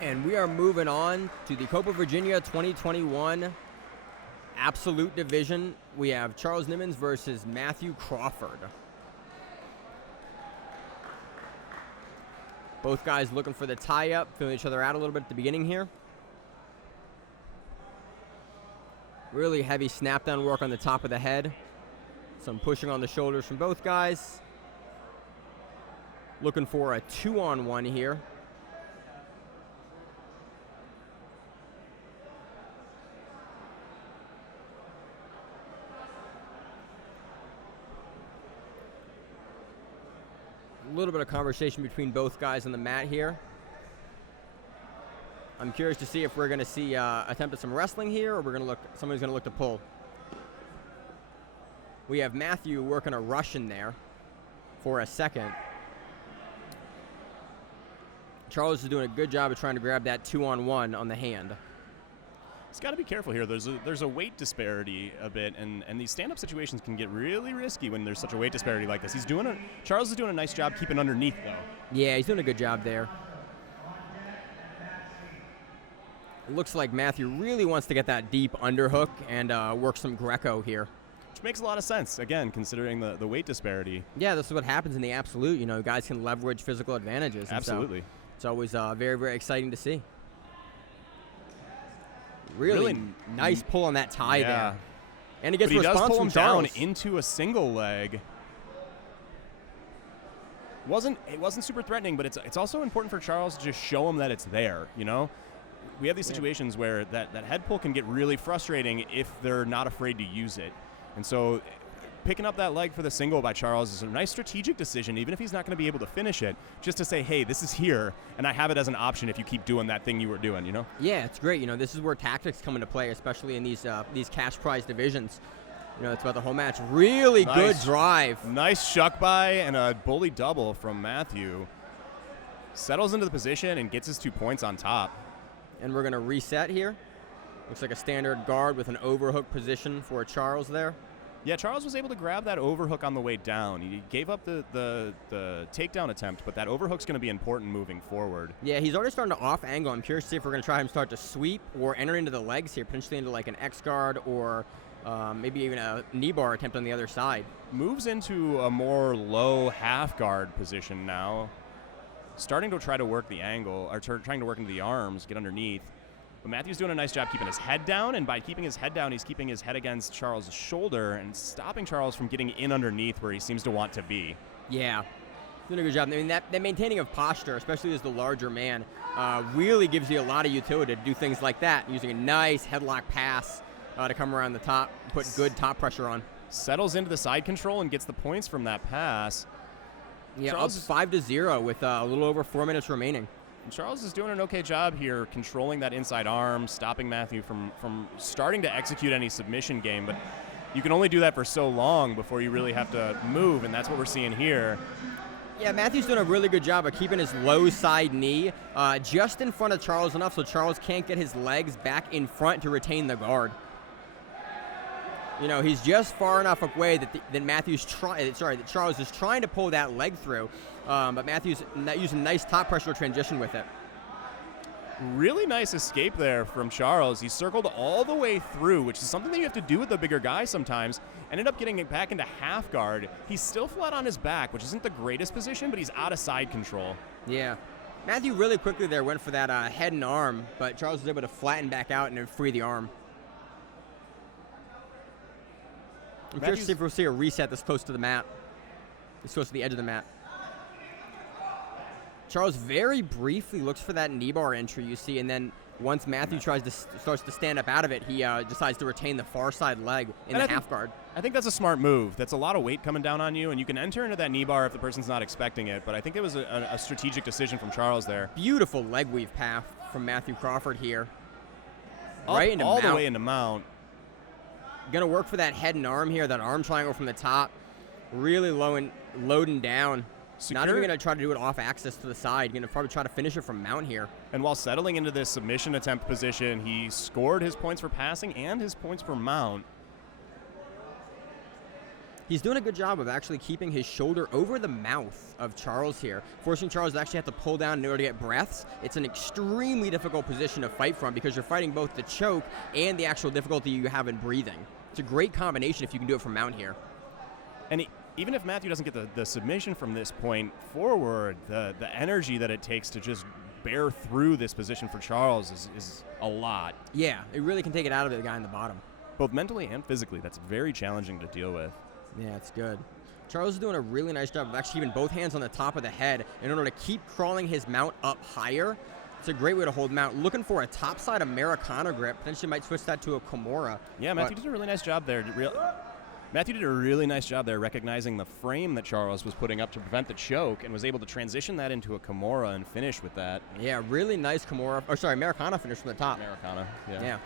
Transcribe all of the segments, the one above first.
And we are moving on to the Copa Virginia 2021 Absolute Division. We have Charles Nimmons versus Matthew Crawford. Both guys looking for the tie-up, feeling each other out a little bit at the beginning here. Really heavy snap-down work on the top of the head. Some pushing on the shoulders from both guys. Looking for a 2-on-1 here. A little bit of conversation between both guys on the mat here. I'm curious to see if we're going to see attempt at some wrestling here, or somebody's going to look to pull. We have Matthew working a Russian there for a second. Charles is doing a good job of trying to grab that 2-on-1 on the hand. He's got to be careful here. There's a weight disparity a bit, and these stand-up situations can get really risky when there's such a weight disparity like this. Charles is doing a nice job keeping underneath, though. Yeah, he's doing a good job there. It looks like Matthew really wants to get that deep underhook and work some Greco here. Which makes a lot of sense, again, considering the weight disparity. Yeah, this is what happens in the absolute. You know, guys can leverage physical advantages. Absolutely. So it's always very, very exciting to see. Really nice pull on that tie there. And he gets a response from Charles. Does pull him down into a single leg. It wasn't super threatening, but it's also important for Charles to just show him that it's there, you know? We have these situations where that head pull can get really frustrating if they're not afraid to use it. And so picking up that leg for the single by Charles is a nice strategic decision, even if he's not going to be able to finish it, just to say, hey, this is here, and I have it as an option if you keep doing that thing you were doing, you know? Yeah, it's great. You know, this is where tactics come into play, especially in these cash prize divisions. You know, it's about the whole match. Really good drive. Nice shuck by and a bully double from Matthew. Settles into the position and gets his 2 points on top. And we're going to reset here. Looks like a standard guard with an overhook position for Charles there. Yeah, Charles was able to grab that overhook on the way down. He gave up the takedown attempt, but that overhook's going to be important moving forward. Yeah, he's already starting to off angle. I'm curious to see if we're going to try him start to sweep or enter into the legs here, potentially into like an X guard or maybe even a knee bar attempt on the other side. Moves into a more low half guard position now. Starting to try to work the angle, or trying to work into the arms, get underneath. But Matthew's doing a nice job keeping his head down, and by keeping his head down, he's keeping his head against Charles' shoulder and stopping Charles from getting in underneath where he seems to want to be. Yeah, doing a good job. I mean, that maintaining of posture, especially as the larger man, really gives you a lot of utility to do things like that, using a nice headlock pass to come around the top, put good top pressure on. Settles into the side control and gets the points from that pass. Yeah, up 5-0 with a little over 4 minutes remaining. And Charles is doing an okay job here controlling that inside arm, stopping Matthew from starting to execute any submission game, but you can only do that for so long before you really have to move, and that's what we're seeing here. Yeah, Matthew's doing a really good job of keeping his low side knee just in front of Charles enough so Charles can't get his legs back in front to retain the guard. You know, he's just far enough away that Charles is trying to pull that leg through, but Matthew's using nice top pressure transition with it. Really nice escape there from Charles. He circled all the way through, which is something that you have to do with the bigger guy sometimes. Ended up getting it back into half guard. He's still flat on his back, which isn't the greatest position, but he's out of side control. Yeah. Matthew really quickly there went for that head and arm, but Charles was able to flatten back out and then free the arm. I'm curious to see if we'll see a reset this close to the mat. This close to the edge of the mat. Charles very briefly looks for that knee bar entry you see, and then once Matthew starts to stand up out of it, he decides to retain the far side leg in the half guard. I think that's a smart move. That's a lot of weight coming down on you, and you can enter into that knee bar if the person's not expecting it, but I think it was a strategic decision from Charles there. Beautiful leg weave path from Matthew Crawford here. Right into all the way into mount. Going to work for that head and arm here, that arm triangle from the top. Really loading down. Secure. Not even going to try to do it off axis to the side. Going to probably try to finish it from mount here. And while settling into this submission attempt position, he scored his points for passing and his points for mount. He's doing a good job of actually keeping his shoulder over the mouth of Charles here, forcing Charles to actually have to pull down in order to get breaths. It's an extremely difficult position to fight from because you're fighting both the choke and the actual difficulty you have in breathing. It's a great combination if you can do it from mount here. And even if Matthew doesn't get the submission from this point forward, the energy that it takes to just bear through this position for Charles is a lot. Yeah, it really can take it out of the guy in the bottom. Both mentally and physically, that's very challenging to deal with. Yeah, it's good. Charles is doing a really nice job of actually keeping both hands on the top of the head in order to keep crawling his mount up higher. It's a great way to hold mount. Looking for a topside Americana grip. Potentially might switch that to a Kimura. Yeah, Matthew did a really nice job there. Matthew did a really nice job there recognizing the frame that Charles was putting up to prevent the choke and was able to transition that into a Kimura and finish with that. Yeah, really nice Kimura. Or sorry, Americana finish from the top. Americana, Yeah.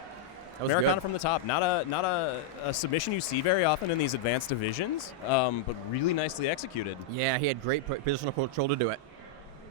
Americana from the top. Not a submission you see very often in these advanced divisions, but really nicely executed. Yeah, he had great positional control to do it.